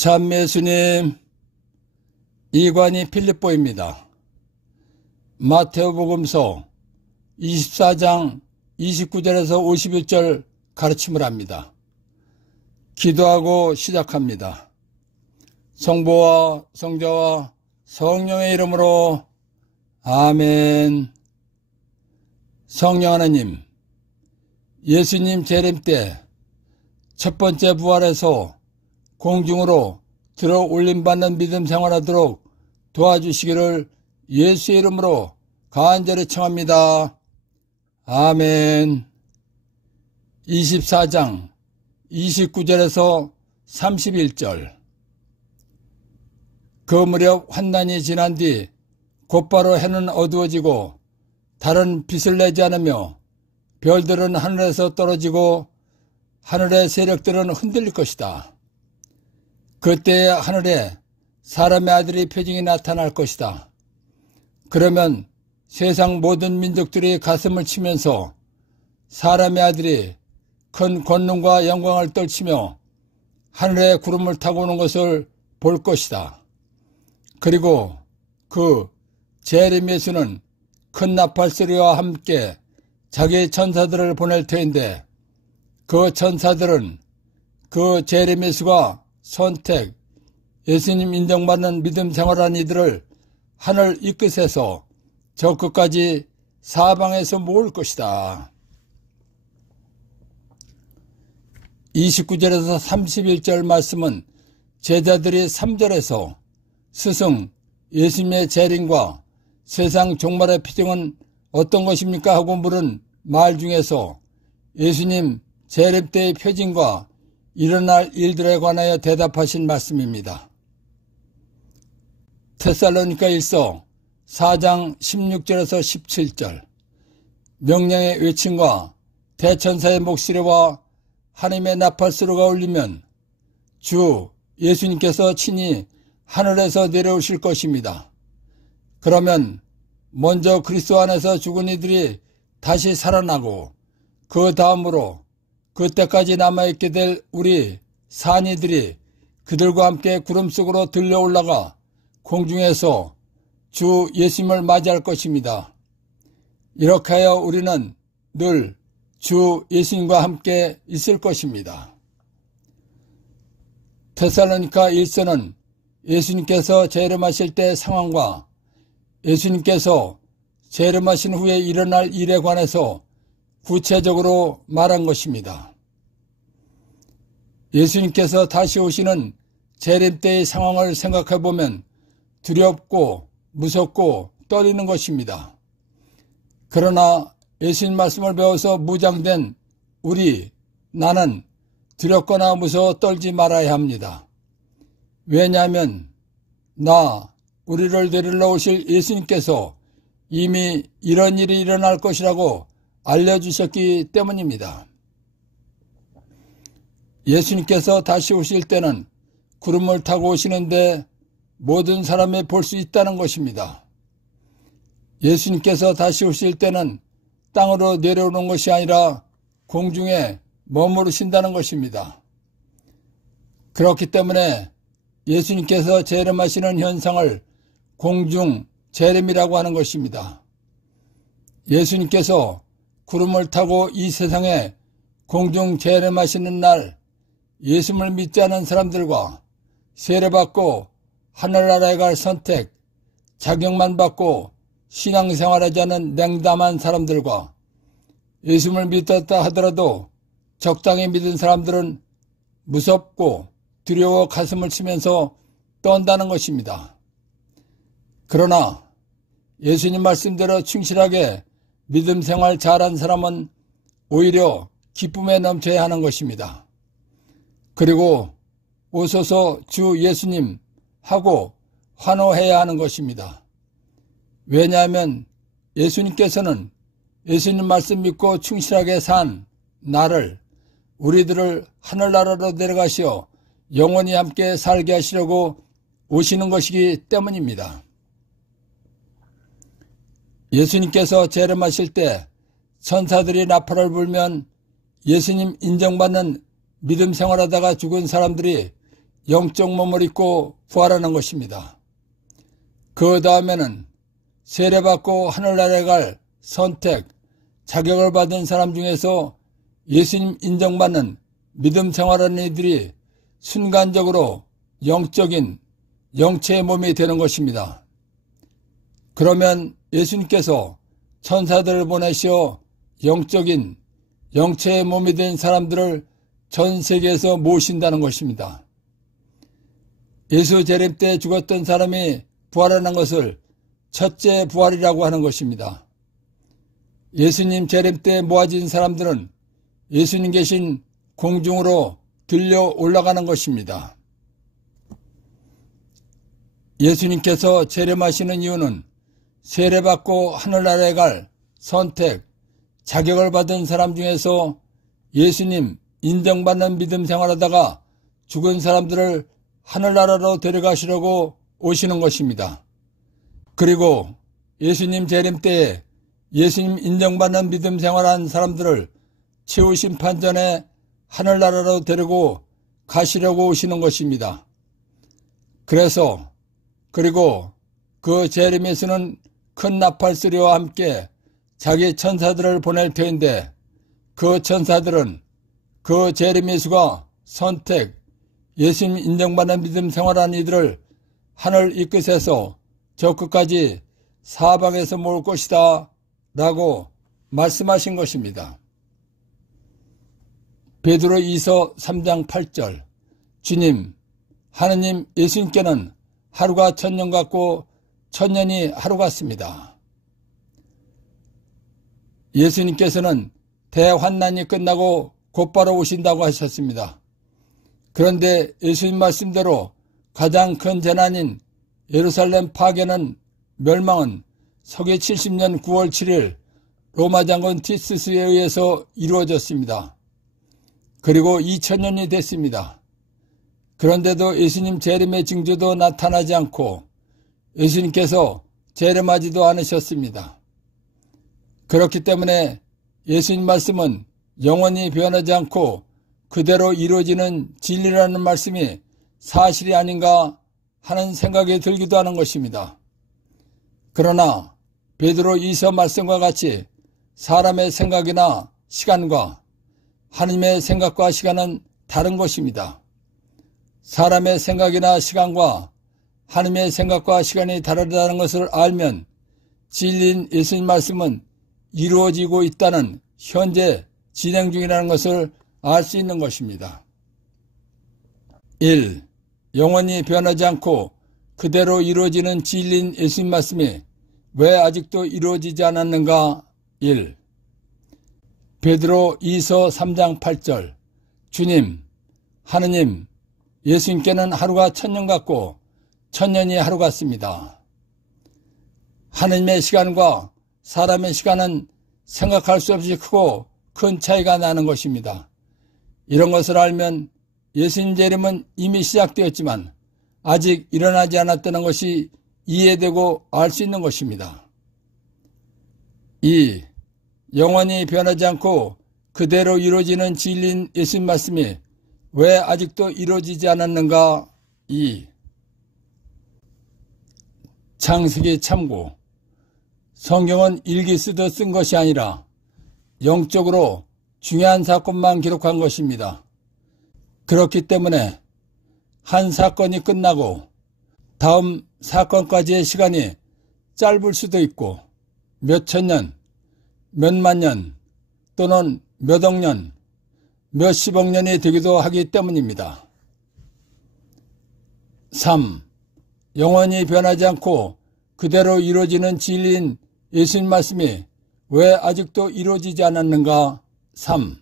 참 예수님, 이관이 필립보입니다. 마태복음서 24장 29절에서 51절 가르침을 합니다. 기도하고 시작합니다. 성부와 성자와 성령의 이름으로 아멘. 성령 하나님, 예수님 재림 때 첫 번째 부활에서 공중으로 들어 올림받는 믿음 생활하도록 도와주시기를 예수의 이름으로 간절히 청합니다. 아멘. 24장 29절에서 31절. 그 무렵 환난이 지난 뒤 곧바로 해는 어두워지고 달은 빛을 내지 않으며 별들은 하늘에서 떨어지고 하늘의 세력들은 흔들릴 것이다. 그때 하늘에 사람의 아들이 표징이 나타날 것이다. 그러면 세상 모든 민족들이 가슴을 치면서 사람의 아들이 큰 권능과 영광을 떨치며 하늘에 구름을 타고 오는 것을 볼 것이다. 그리고 그 재림 예수는 큰 나팔 소리와 함께 자기 천사들을 보낼 터인데 그 천사들은 그 재림 예수가 선택, 예수님 인정받는 믿음 생활한 이들을 하늘 이 끝에서 저 끝까지 사방에서 모을 것이다. 29절에서 31절 말씀은 제자들이 3절에서 스승, 예수님의 재림과 세상 종말의 표징은 어떤 것입니까? 하고 물은 말 중에서 예수님 재림 때의 표징과 일어날 일들에 관하여 대답하신 말씀입니다. 데살로니가 1서 4장 16절에서 17절. 명령의 외침과 대천사의 목소리와 하나님의 나팔소리가 울리면 주 예수님께서 친히 하늘에서 내려오실 것입니다. 그러면 먼저 그리스도 안에서 죽은 이들이 다시 살아나고 그 다음으로 그때까지 남아있게 될 우리 산이들이 그들과 함께 구름 속으로 들려 올라가 공중에서 주 예수님을 맞이할 것입니다. 이렇게 하여 우리는 늘 주 예수님과 함께 있을 것입니다. 데살로니가 1서는 예수님께서 재림하실 때 상황과 예수님께서 재림하신 후에 일어날 일에 관해서 구체적으로 말한 것입니다. 예수님께서 다시 오시는 재림 때의 상황을 생각해 보면 두렵고 무섭고 떨리는 것입니다. 그러나 예수님 말씀을 배워서 무장된 나는 두렵거나 무서워 떨지 말아야 합니다. 왜냐하면 우리를 데리러 오실 예수님께서 이미 이런 일이 일어날 것이라고 알려주셨기 때문입니다. 예수님께서 다시 오실 때는 구름을 타고 오시는데 모든 사람이 볼 수 있다는 것입니다. 예수님께서 다시 오실 때는 땅으로 내려오는 것이 아니라 공중에 머무르신다는 것입니다. 그렇기 때문에 예수님께서 재림하시는 현상을 공중 재림이라고 하는 것입니다. 예수님께서 구름을 타고 이 세상에 공중 재림하시는 날 예수님을 믿지 않은 사람들과 세례받고 하늘나라에 갈 선택, 자격만 받고 신앙생활하지 않은 냉담한 사람들과 예수님을 믿었다 하더라도 적당히 믿은 사람들은 무섭고 두려워 가슴을 치면서 떤다는 것입니다. 그러나 예수님 말씀대로 충실하게 믿음 생활 잘한 사람은 오히려 기쁨에 넘쳐야 하는 것입니다. 그리고 오소서 주 예수님 하고 환호해야 하는 것입니다. 왜냐하면 예수님께서는 예수님 말씀 믿고 충실하게 산 우리들을 하늘나라로 데려가시어 영원히 함께 살게 하시려고 오시는 것이기 때문입니다. 예수님께서 재림하실 때 천사들이 나팔을 불면 예수님 인정받는 믿음 생활하다가 죽은 사람들이 영적 몸을 입고 부활하는 것입니다. 그 다음에는 세례받고 하늘나라에 갈 선택, 자격을 받은 사람 중에서 예수님 인정받는 믿음 생활하는 이들이 순간적으로 영적인 영체의 몸이 되는 것입니다. 그러면 예수님께서 천사들을 보내시어 영적인 영체의 몸이 된 사람들을 전 세계에서 모신다는 것입니다. 예수 재림 때 죽었던 사람이 부활하는 것을 첫째 부활이라고 하는 것입니다. 예수님 재림 때 모아진 사람들은 예수님 계신 공중으로 들려 올라가는 것입니다. 예수님께서 재림하시는 이유는 세례받고 하늘나라에 갈 선택, 자격을 받은 사람 중에서 예수님 인정받는 믿음 생활하다가 죽은 사람들을 하늘나라로 데려가시려고 오시는 것입니다. 그리고 예수님 재림 때에 예수님 인정받는 믿음 생활한 사람들을 최후 심판전에 하늘나라로 데리고 가시려고 오시는 것입니다. 그리고 그 재림에서는 큰 나팔 소리와 함께 자기 천사들을 보낼 터인데 그 천사들은 그 재림 예수가 선택, 예수님 인정받는 믿음 생활한 이들을 하늘 이 끝에서 저 끝까지 사방에서 모을 것이다 라고 말씀하신 것입니다. 베드로 2서 3장 8절 주님, 하느님 예수님께는 하루가 천년 같고 천년이 하루 같습니다. 예수님께서는 대환난이 끝나고 곧바로 오신다고 하셨습니다. 그런데 예수님 말씀대로 가장 큰 재난인 예루살렘 파괴는 멸망은 서기 70년 9월 7일 로마 장군 티투스에 의해서 이루어졌습니다. 그리고 2000년이 됐습니다. 그런데도 예수님 재림의 징조도 나타나지 않고 예수님께서 재림하지도 않으셨습니다. 그렇기 때문에 예수님 말씀은 영원히 변하지 않고 그대로 이루어지는 진리라는 말씀이 사실이 아닌가 하는 생각이 들기도 하는 것입니다. 그러나 베드로 2서 말씀과 같이 사람의 생각이나 시간과 하나님의 생각과 시간은 다른 것입니다. 사람의 생각이나 시간과 하나님의 생각과 시간이 다르다는 것을 알면 진리인 예수님 말씀은 이루어지고 있다는 현재 진행 중이라는 것을 알 수 있는 것입니다. 1. 영원히 변하지 않고 그대로 이루어지는 진리인 예수님 말씀이 왜 아직도 이루어지지 않았는가? 1. 베드로 2서 3장 8절 주님, 하느님, 예수님께는 하루가 천년 같고 천년이 하루 같습니다. 하느님의 시간과 사람의 시간은 생각할 수 없이 크고 큰 차이가 나는 것입니다. 이런 것을 알면 예수님 재림은 이미 시작되었지만 아직 일어나지 않았다는 것이 이해되고 알 수 있는 것입니다. 2. 영원히 변하지 않고 그대로 이루어지는 진리인 예수님 말씀이 왜 아직도 이루어지지 않았는가? 2. 창세기 참고 성경은 일기 쓰듯 쓴 것이 아니라 영적으로 중요한 사건만 기록한 것입니다. 그렇기 때문에 한 사건이 끝나고 다음 사건까지의 시간이 짧을 수도 있고 몇천 년, 몇만 년 또는 몇억 년, 몇십억 년이 되기도 하기 때문입니다. 3. 영원히 변하지 않고 그대로 이루어지는 진리인 예수님 말씀이 왜 아직도 이루어지지 않았는가? 3.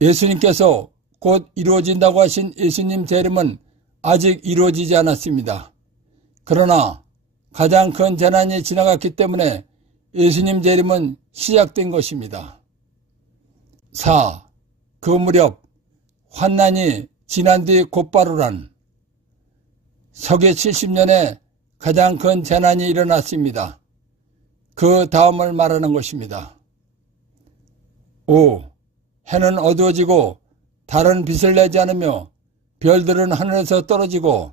예수님께서 곧 이루어진다고 하신 예수님 재림은 아직 이루어지지 않았습니다. 그러나 가장 큰 재난이 지나갔기 때문에 예수님 재림은 시작된 것입니다. 4. 그 무렵 환난이 지난 뒤 곧바로란 서기 70년에 가장 큰 재난이 일어났습니다. 그 다음을 말하는 것입니다. 5. 해는 어두워지고 달은 빛을 내지 않으며 별들은 하늘에서 떨어지고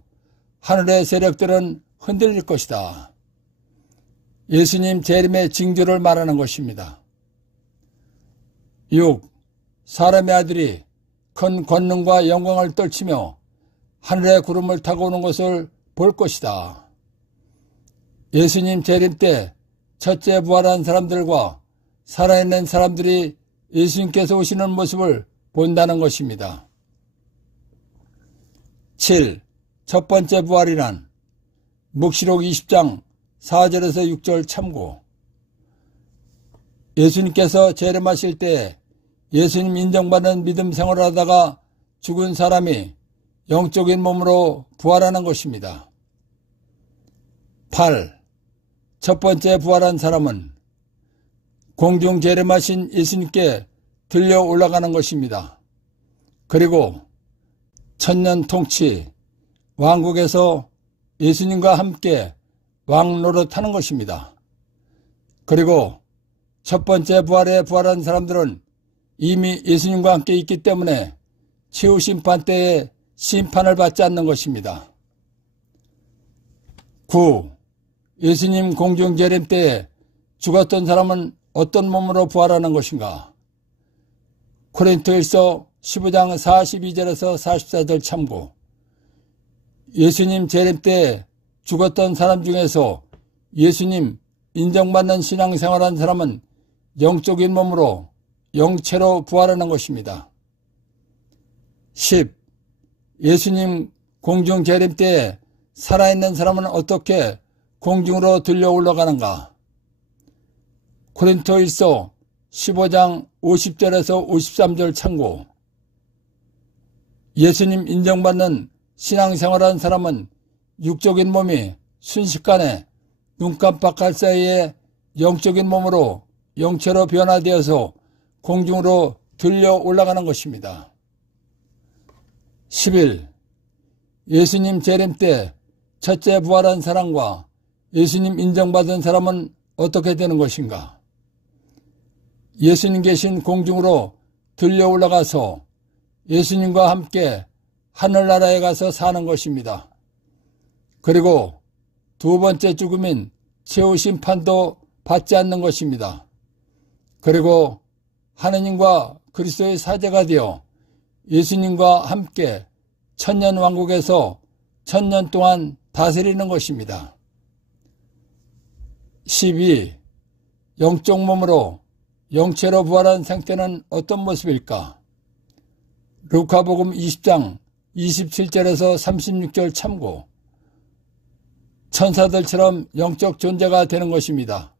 하늘의 세력들은 흔들릴 것이다. 예수님 재림의 징조를 말하는 것입니다. 6. 사람의 아들이 큰 권능과 영광을 떨치며 하늘의 구름을 타고 오는 것을 볼 것이다. 예수님 재림 때 첫째 부활한 사람들과 살아있는 사람들이 예수님께서 오시는 모습을 본다는 것입니다. 7. 첫 번째 부활이란 묵시록 20장 4절에서 6절 참고. 예수님께서 재림하실 때 예수님 인정받는 믿음 생활을 하다가 죽은 사람이 영적인 몸으로 부활하는 것입니다. 8. 첫 번째 부활한 사람은 공중 재림하신 예수님께 들려 올라가는 것입니다. 그리고 천년 통치, 왕국에서 예수님과 함께 왕 노릇하는 것입니다. 그리고 첫 번째 부활에 부활한 사람들은 이미 예수님과 함께 있기 때문에 최후 심판 때에 심판을 받지 않는 것입니다. 9. 예수님 공중 재림 때에 죽었던 사람은 어떤 몸으로 부활하는 것인가? 고린토일서 15장 42절에서 44절 참고. 예수님 재림 때 죽었던 사람 중에서 예수님 인정받는 신앙생활한 사람은 영적인 몸으로 영체로 부활하는 것입니다. 10. 예수님 공중 재림 때에 살아있는 사람은 어떻게 공중으로 들려 올라가는가? 고린토일서 15장 50절에서 53절 참고. 예수님 인정받는 신앙생활한 사람은 육적인 몸이 순식간에 눈 깜빡할 사이에 영적인 몸으로 영체로 변화되어서 공중으로 들려 올라가는 것입니다. 11. 예수님 재림 때 첫째 부활한 사람과 예수님 인정받은 사람은 어떻게 되는 것인가? 예수님 계신 공중으로 들려 올라가서 예수님과 함께 하늘나라에 가서 사는 것입니다. 그리고 두 번째 죽음인 최후 심판도 받지 않는 것입니다. 그리고 하느님과 그리스도의 사제가 되어 예수님과 함께 천년 왕국에서 천년 동안 다스리는 것입니다. 12. 영적 몸으로 영체로 부활한 상태는 어떤 모습일까? 루카복음 20장 27절에서 36절 참고. 천사들처럼 영적 존재가 되는 것입니다.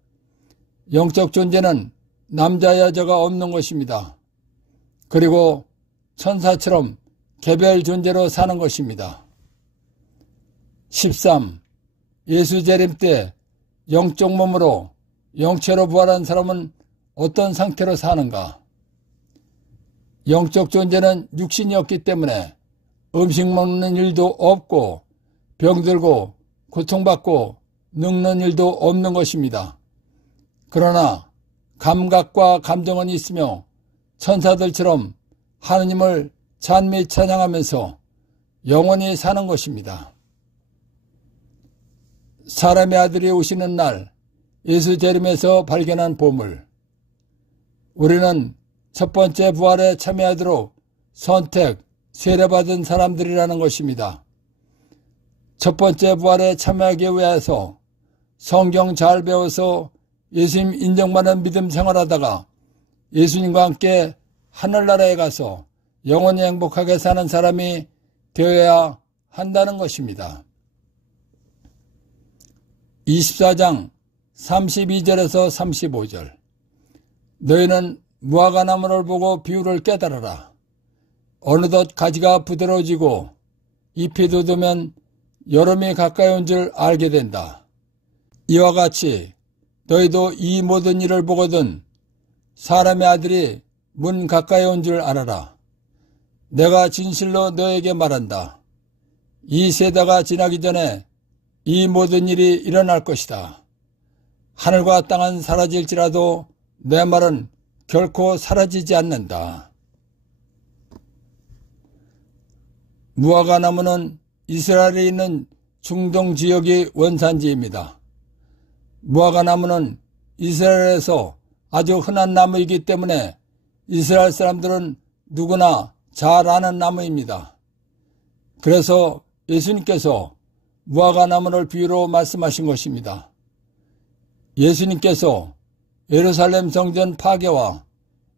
영적 존재는 남자 여자가 없는 것입니다. 그리고 천사처럼 개별 존재로 사는 것입니다. 13. 예수 재림 때 영적 몸으로 영체로 부활한 사람은 어떤 상태로 사는가? 영적 존재는 육신이 없기 때문에 음식 먹는 일도 없고 병들고 고통받고 늙는 일도 없는 것입니다. 그러나 감각과 감정은 있으며 천사들처럼 하느님을 찬미 찬양하면서 영원히 사는 것입니다. 사람의 아들이 오시는 날 예수 재림에서 발견한 보물. 우리는 첫 번째 부활에 참여하도록 선택, 세례받은 사람들이라는 것입니다. 첫 번째 부활에 참여하기 위해서 성경 잘 배워서 예수님 인정받는 믿음 생활하다가 예수님과 함께 하늘나라에 가서 영원히 행복하게 사는 사람이 되어야 한다는 것입니다. 24장 32절에서 35절. 너희는 무화과나무를 보고 비유를 깨달아라. 어느덧 가지가 부드러워지고 잎이 돋으면 여름이 가까이 온 줄 알게 된다. 이와 같이 너희도 이 모든 일을 보거든 사람의 아들이 문 가까이 온 줄 알아라. 내가 진실로 너에게 말한다. 이 세대가 지나기 전에 이 모든 일이 일어날 것이다. 하늘과 땅은 사라질지라도 내 말은 결코 사라지지 않는다. 무화과 나무는 이스라엘에 있는 중동 지역이 원산지입니다. 무화과 나무는 이스라엘에서 아주 흔한 나무이기 때문에 이스라엘 사람들은 누구나 잘 아는 나무입니다. 그래서 예수님께서 무화과 나무를 비유로 말씀하신 것입니다. 예수님께서 예루살렘 성전 파괴와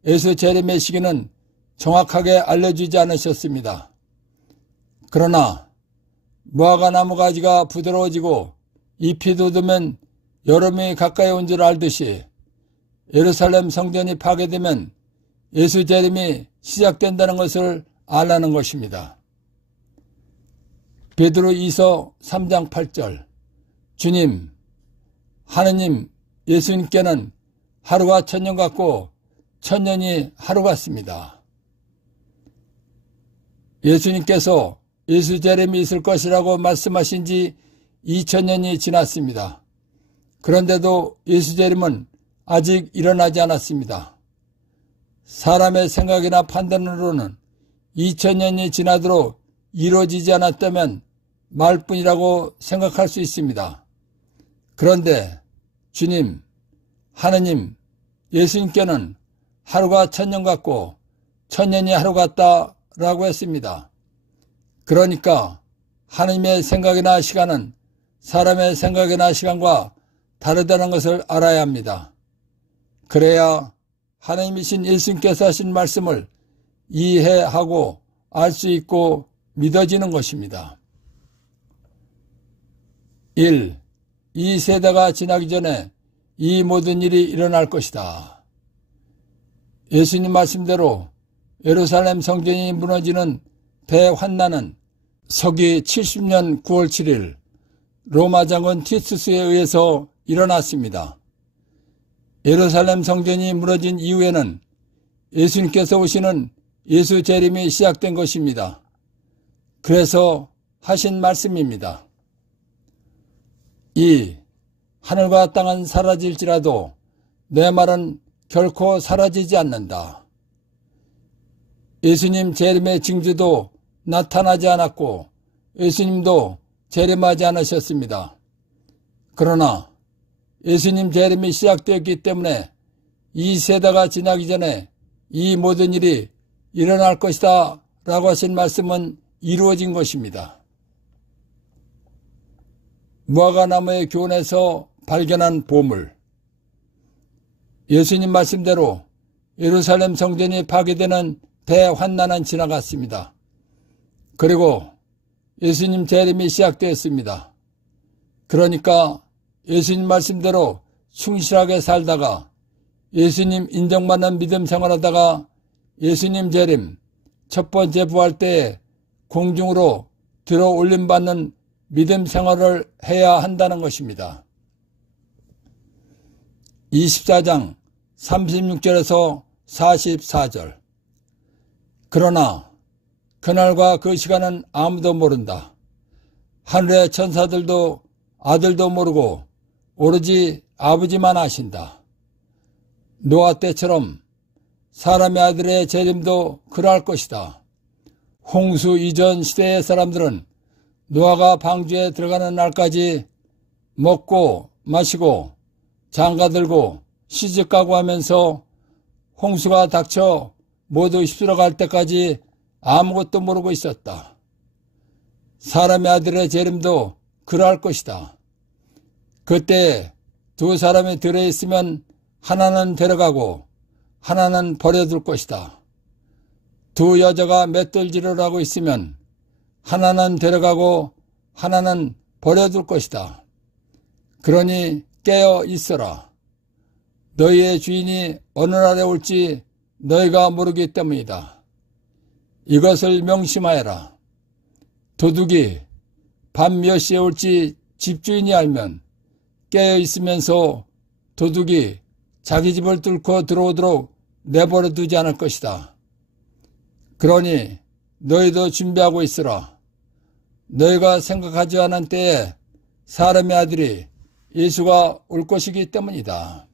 예수 재림의 시기는 정확하게 알려주지 않으셨습니다. 그러나 무화과 나무 가지가 부드러워지고 잎이 돋으면 여름이 가까이 온 줄 알듯이 예루살렘 성전이 파괴되면 예수 재림이 시작된다는 것을 알라는 것입니다. 베드로 2서 3장 8절 주님, 하느님, 예수님께는 하루가 천년 같고 천년이 하루 같습니다. 예수님께서 예수 재림이 있을 것이라고 말씀하신 지 2000년이 지났습니다. 그런데도 예수 재림은 아직 일어나지 않았습니다. 사람의 생각이나 판단으로는 2000년이 지나도록 이루어지지 않았다면 말뿐이라고 생각할 수 있습니다. 그런데 주님, 하느님, 예수님께는 하루가 천년 같고 천년이 하루 같다라고 했습니다. 그러니까 하느님의 생각이나 시간은 사람의 생각이나 시간과 다르다는 것을 알아야 합니다. 그래야 하나님이신 예수님께서 하신 말씀을 이해하고 알 수 있고 믿어지는 것입니다. 1. 이 세대가 지나기 전에 이 모든 일이 일어날 것이다. 예수님 말씀대로 예루살렘 성전이 무너지는 대환난은 서기 70년 9월 7일 로마 장군 티투스에 의해서 일어났습니다. 예루살렘 성전이 무너진 이후에는 예수님께서 오시는 예수 재림이 시작된 것입니다. 그래서 하신 말씀입니다. 2. 하늘과 땅은 사라질지라도 내 말은 결코 사라지지 않는다. 예수님 재림의 징조도 나타나지 않았고 예수님도 재림하지 않으셨습니다. 그러나 예수님 재림이 시작되었기 때문에 이 세대가 지나기 전에 이 모든 일이 일어날 것이다 라고 하신 말씀은 이루어진 것입니다. 무화과 나무의 교훈에서 발견한 보물. 예수님 말씀대로 예루살렘 성전이 파괴되는 대환난은 지나갔습니다. 그리고 예수님 재림이 시작되었습니다. 그러니까 예수님 말씀대로 충실하게 살다가 예수님 인정받는 믿음 생활하다가 예수님 재림 첫 번째 부활 때에 공중으로 들어 올림받는 믿음 생활을 해야 한다는 것입니다. 24장 36절에서 44절 그러나 그날과 그 시간은 아무도 모른다. 하늘의 천사들도 아들도 모르고 오로지 아버지만 아신다. 노아 때처럼 사람의 아들의 재림도 그러할 것이다. 홍수 이전 시대의 사람들은 노아가 방주에 들어가는 날까지 먹고 마시고 장가들고 시집가고 하면서 홍수가 닥쳐 모두 휩쓸어 갈 때까지 아무것도 모르고 있었다. 사람의 아들의 재림도 그러할 것이다. 그때 두 사람이 들어있으면 하나는 데려가고 하나는 버려둘 것이다. 두 여자가 맷돌질을 하고 있으면 하나는 데려가고 하나는 버려둘 것이다. 그러니 깨어 있어라. 너희의 주인이 어느 날에 올지 너희가 모르기 때문이다. 이것을 명심하여라. 도둑이 밤 몇 시에 올지 집주인이 알면 깨어 있으면서 도둑이 자기 집을 뚫고 들어오도록 내버려 두지 않을 것이다. 그러니 너희도 준비하고 있으라. 너희가 생각하지 않은 때에 사람의 아들이 예수가 올 것이기 때문이다.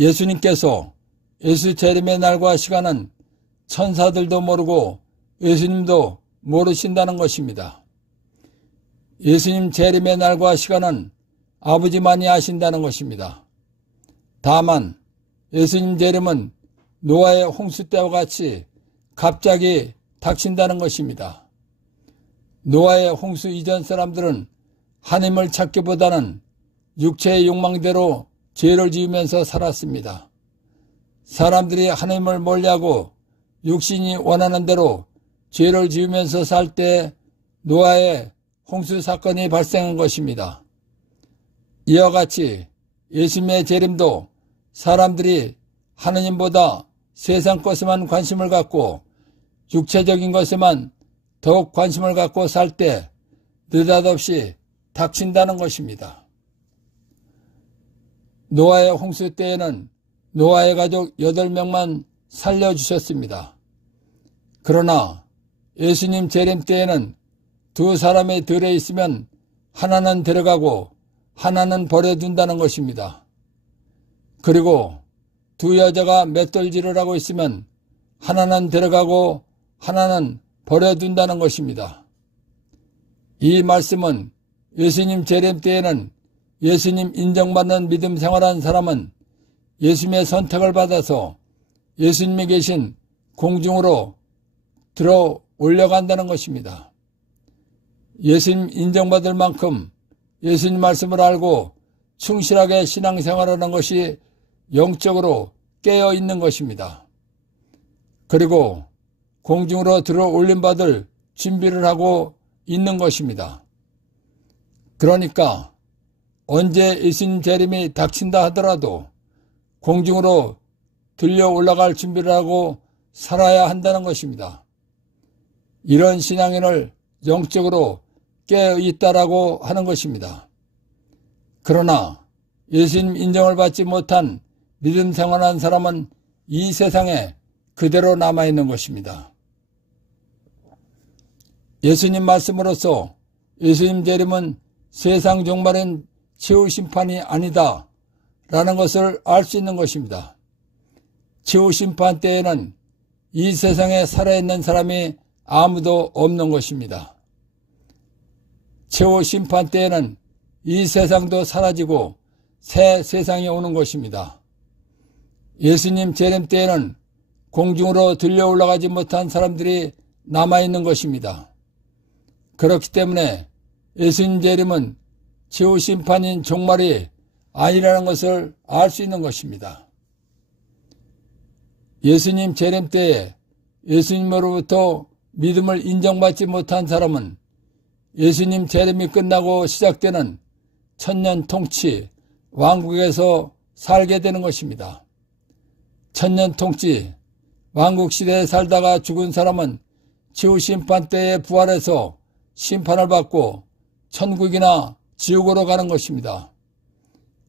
예수님께서 예수 재림의 날과 시간은 천사들도 모르고 예수님도 모르신다는 것입니다. 예수님 재림의 날과 시간은 아버지만이 아신다는 것입니다. 다만 예수님 재림은 노아의 홍수 때와 같이 갑자기 닥친다는 것입니다. 노아의 홍수 이전 사람들은 하나님을 찾기보다는 육체의 욕망대로 죄를 지으면서 살았습니다. 사람들이 하나님을 멀리하고 육신이 원하는 대로 죄를 지으면서 살 때 노아의 홍수 사건이 발생한 것입니다. 이와 같이 예수님의 재림도 사람들이 하느님보다 세상 것에만 관심을 갖고 육체적인 것에만 더욱 관심을 갖고 살 때 느닷없이 닥친다는 것입니다. 노아의 홍수 때에는 노아의 가족 8명만 살려주셨습니다. 그러나 예수님 재림 때에는 두 사람이 들에 있으면 하나는 데려가고 하나는 버려둔다는 것입니다. 그리고 두 여자가 맷돌질을 하고 있으면 하나는 데려가고 하나는 버려둔다는 것입니다. 이 말씀은 예수님 재림 때에는 예수님 인정받는 믿음 생활한 사람은 예수님의 선택을 받아서 예수님이 계신 공중으로 들어 올려간다는 것입니다. 예수님 인정받을 만큼 예수님 말씀을 알고 충실하게 신앙생활하는 것이 영적으로 깨어 있는 것입니다. 그리고 공중으로 들어 올림받을 준비를 하고 있는 것입니다. 그러니까 언제 예수님 재림이 닥친다 하더라도 공중으로 들려 올라갈 준비를 하고 살아야 한다는 것입니다. 이런 신앙인을 영적으로 깨어 있다라고 하는 것입니다. 그러나 예수님 인정을 받지 못한 믿음 생활한 사람은 이 세상에 그대로 남아있는 것입니다. 예수님 말씀으로서 예수님 재림은 세상 종말은 최후 심판이 아니다 라는 것을 알 수 있는 것입니다. 최후 심판 때에는 이 세상에 살아있는 사람이 아무도 없는 것입니다. 최후 심판 때에는 이 세상도 사라지고 새 세상이 오는 것입니다. 예수님 재림 때에는 공중으로 들려 올라가지 못한 사람들이 남아있는 것입니다. 그렇기 때문에 예수님 재림은 최후 심판인 종말이 아니라는 것을 알 수 있는 것입니다. 예수님 재림 때에 예수님으로부터 믿음을 인정받지 못한 사람은 예수님 재림이 끝나고 시작되는 천년 통치, 왕국에서 살게 되는 것입니다. 천년 통치, 왕국 시대에 살다가 죽은 사람은 최후 심판 때에 부활해서 심판을 받고 천국이나 지옥으로 가는 것입니다.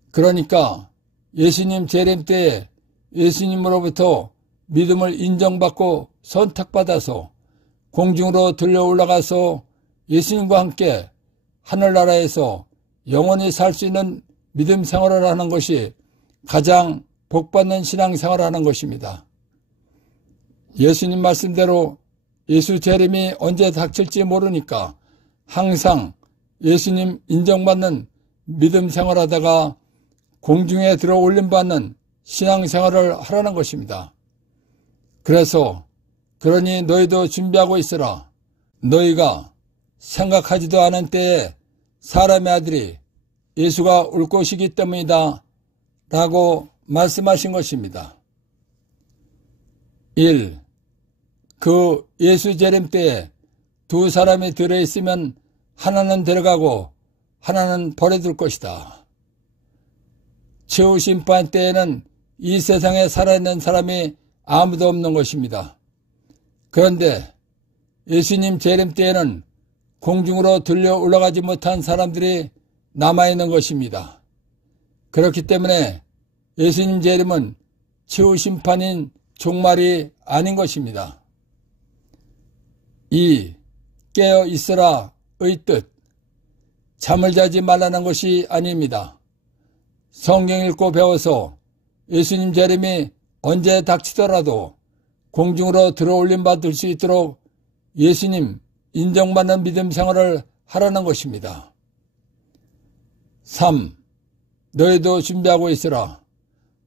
그러니까 예수님 재림 때에 예수님으로부터 믿음을 인정받고 선택받아서 공중으로 들려 올라가서 예수님과 함께 하늘나라에서 영원히 살 수 있는 믿음 생활을 하는 것이 가장 복받는 신앙생활을 하는 것입니다. 예수님 말씀대로 예수 재림이 언제 닥칠지 모르니까 항상 예수님 인정받는 믿음 생활하다가 공중에 들어 올림받는 신앙생활을 하라는 것입니다. 그래서 그러니 너희도 준비하고 있으라. 너희가 생각하지도 않은 때에 사람의 아들이 예수가 올 것이기 때문이다 라고 말씀하신 것입니다. 1. 그 예수 재림 때에 두 사람이 들어있으면 하나는 데려가고 하나는 버려둘 것이다. 최후 심판 때에는 이 세상에 살아있는 사람이 아무도 없는 것입니다. 그런데 예수님 재림 때에는 공중으로 들려 올라가지 못한 사람들이 남아있는 것입니다. 그렇기 때문에 예수님 재림은 최후 심판인 종말이 아닌 것입니다. 2. 깨어 있으라의 뜻. 잠을 자지 말라는 것이 아닙니다. 성경 읽고 배워서 예수님 재림이 언제 닥치더라도 공중으로 들어올림 받을 수 있도록 예수님 인정받는 믿음 생활을 하라는 것입니다. 3. 너희도 준비하고 있으라.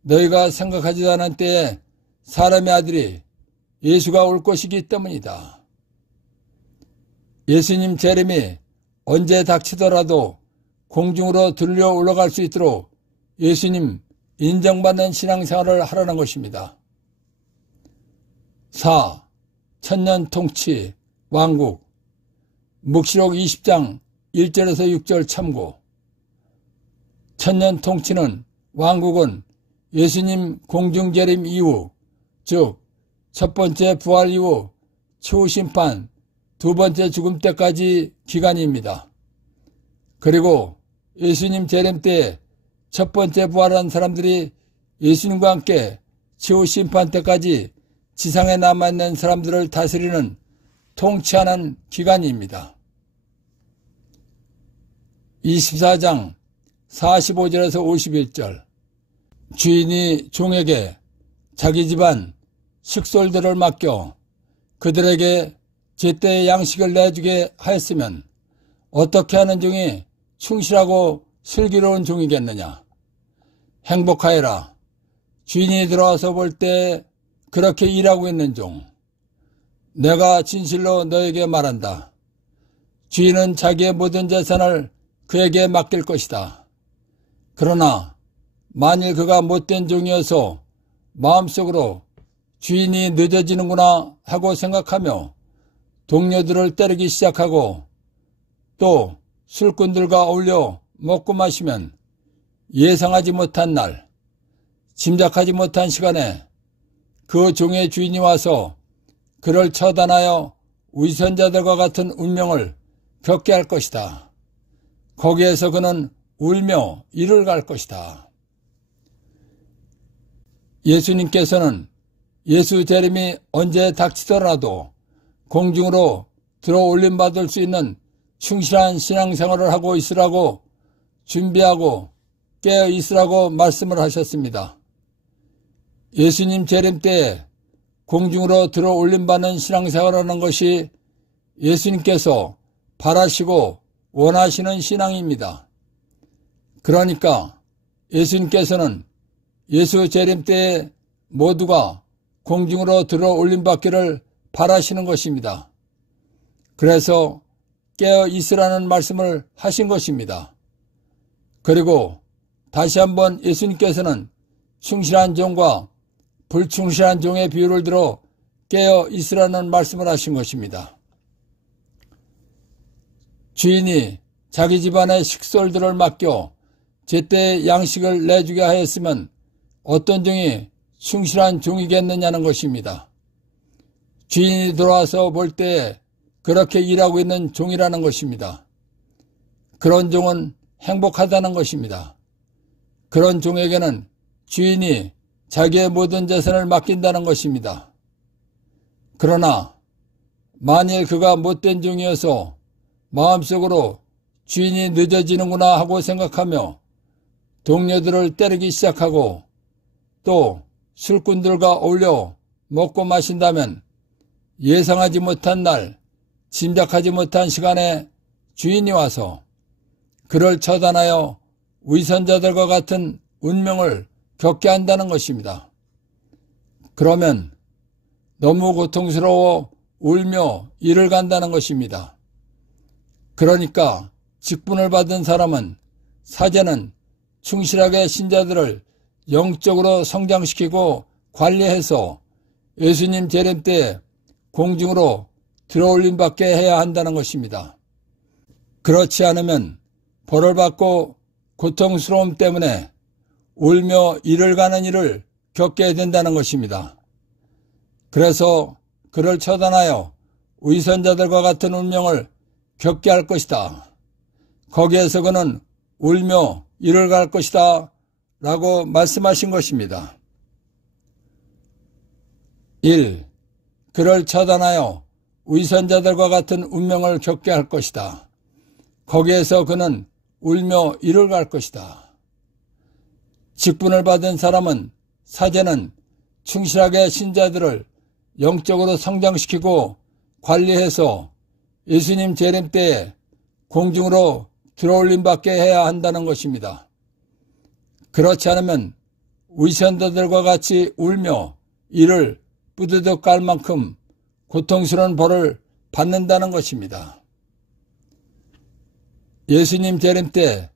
너희가 생각하지도 않은 때에 사람의 아들이 예수가 올 것이기 때문이다. 예수님 재림이 언제 닥치더라도 공중으로 들려 올라갈 수 있도록 예수님 인정받는 신앙생활을 하라는 것입니다. 4. 천년 통치, 왕국. 묵시록 20장 1절에서 6절 참고. 천년 통치는, 왕국은 예수님 공중재림 이후, 즉 첫 번째 부활 이후 최후심판, 두 번째 죽음 때까지 기간입니다. 그리고 예수님 재림 때 첫 번째 부활한 사람들이 예수님과 함께 최후심판 때까지 지상에 남아있는 사람들을 다스리는, 통치하는 기간입니다. 24장 45절에서 51절. 주인이 종에게 자기 집안 식솔들을 맡겨 그들에게 제때의 양식을 내주게 하였으면 어떻게 하는 종이 충실하고 슬기로운 종이겠느냐. 행복하여라. 주인이 들어와서 볼 때 그렇게 일하고 있는 종. 내가 진실로 너에게 말한다. 주인은 자기의 모든 재산을 그에게 맡길 것이다. 그러나 만일 그가 못된 종이어서 마음속으로 주인이 늦어지는구나 하고 생각하며 동료들을 때리기 시작하고 또 술꾼들과 어울려 먹고 마시면 예상하지 못한 날, 짐작하지 못한 시간에 그 종의 주인이 와서 그를 처단하여 위선자들과 같은 운명을 겪게 할 것이다. 거기에서 그는 울며 이를 갈 것이다. 예수님께서는 예수 재림이 언제 닥치더라도 공중으로 들어 올림받을 수 있는 충실한 신앙생활을 하고 있으라고, 준비하고 깨어 있으라고 말씀을 하셨습니다. 예수님 재림 때에 공중으로 들어 올림받는 신앙생활을 하는 것이 예수님께서 바라시고 원하시는 신앙입니다. 그러니까 예수님께서는 예수 재림 때에 모두가 공중으로 들어 올림받기를 바라시는 것입니다. 그래서 깨어 있으라는 말씀을 하신 것입니다. 그리고 다시 한번 예수님께서는 충실한 종과 불충실한 종의 비유를 들어 깨어 있으라는 말씀을 하신 것입니다. 주인이 자기 집안의 식솔들을 맡겨 제때 양식을 내주게 하였으면 어떤 종이 충실한 종이겠느냐는 것입니다. 주인이 돌아와서 볼 때에 그렇게 일하고 있는 종이라는 것입니다. 그런 종은 행복하다는 것입니다. 그런 종에게는 주인이 자기의 모든 재산을 맡긴다는 것입니다. 그러나 만일 그가 못된 종이어서 마음속으로 주인이 늦어지는구나 하고 생각하며 동료들을 때리기 시작하고 또 술꾼들과 어울려 먹고 마신다면 예상하지 못한 날, 짐작하지 못한 시간에 주인이 와서 그를 처단하여 위선자들과 같은 운명을 겪게 한다는 것입니다. 그러면 너무 고통스러워 울며 이를 간다는 것입니다. 그러니까 직분을 받은 사람은, 사제는 충실하게 신자들을 영적으로 성장시키고 관리해서 예수님 재림 때 공중으로 들어올림받게 해야 한다는 것입니다. 그렇지 않으면 벌을 받고 고통스러움 때문에 울며 이를 가는 일을 겪게 된다는 것입니다. 그래서 그를 처단하여 위선자들과 같은 운명을 겪게 할 것이다. 거기에서 그는 울며 이를 갈 것이다 라고 말씀하신 것입니다. 1. 그를 처단하여 위선자들과 같은 운명을 겪게 할 것이다. 거기에서 그는 울며 이를 갈 것이다. 직분을 받은 사람은, 사제는 충실하게 신자들을 영적으로 성장시키고 관리해서 예수님 재림 때에 공중으로 들어올림 받게 해야 한다는 것입니다. 그렇지 않으면 위선자들과 같이 울며 이를 뿌드득 깔 만큼 고통스러운 벌을 받는다는 것입니다. 예수님 재림 때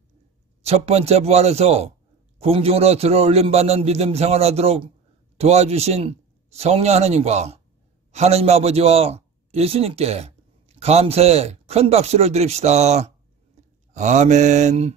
첫 번째 부활에서 공중으로 들어올림 받는 믿음 생활하도록 도와주신 성령 하나님과 하나님 아버지와 예수님께 감사의 큰 박수를 드립시다. 아멘.